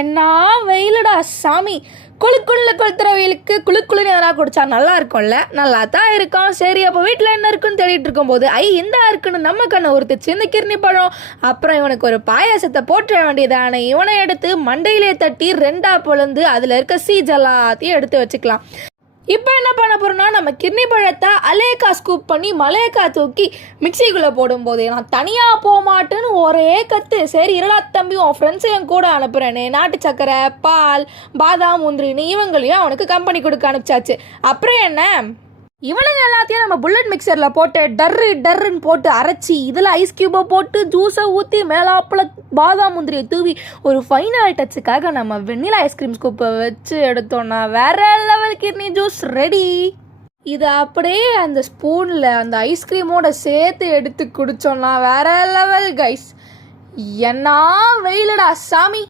என்ன வெயிலுடா சாமி. குழுக்குள்ள கொளுத்துற வெயிலுக்கு குழுக்குள்ளுன்னு எதனா குடிச்சா நல்லா இருக்கும்ல. நல்லா தான் இருக்கும். சரி, அப்போ வீட்டில் என்ன இருக்குன்னு தேடிட்டு இருக்கும்போது இந்த இருக்குன்னு நம்ம கண்ணை உறுத்துச்சு இந்த கிர்னி பழம். அப்புறம் இவனுக்கு ஒரு பாயாசத்தை போட்டுற வேண்டியதானே. இவனை எடுத்து மண்டையிலே தட்டி 2ஆ பொழுந்து அதில் இருக்க சீஜ் எல்லாத்தையும் எடுத்து வச்சுக்கலாம். இப்போ என்ன பண்ண போகிறோன்னா, நம்ம கிர்னி பழத்தை அலேக்கா ஸ்கூப் பண்ணி மலேக்கா தூக்கி மிக்சிக்குள்ளே போடும்போது நான் தனியாக போக மாட்டேன்னு ஒரே கற்று. சரி இருடா தம்பி, உன் ஃப்ரெண்ட்ஸையும் கூட அனுப்புகிறேன்னு நாட்டு சக்கரை, பால், பாதாம், முந்திரின்னு இவங்களையும் அவனுக்கு கம்பெனி கொடுக்க அனுப்பிச்சாச்சு. அப்புறம் என்ன, இவனுங்க எல்லாத்தையும் நம்ம புல்லட் மிக்சரில் போட்டு டர்ருன்னு போட்டு அரைச்சி இதில் ஐஸ் க்யூபை போட்டு ஜூஸை ஊற்றி மேலாப்பில் பாதாம் முந்திரியை தூவி ஒரு ஃபைனல் டச்சுக்காக நம்ம வெண்ணிலா ஐஸ்கிரீம் ஸ்கூப்பை வச்சு எடுத்தோன்னா வேற லெவல் கிர்னி ஜூஸ் ரெடி. இதை அப்படியே அந்த ஸ்பூனில் அந்த ஐஸ்கிரீமோட சேர்த்து எடுத்து குடித்தோன்னா வேற லெவல் கைஸ். என்ன வெயிலுடா சாமி.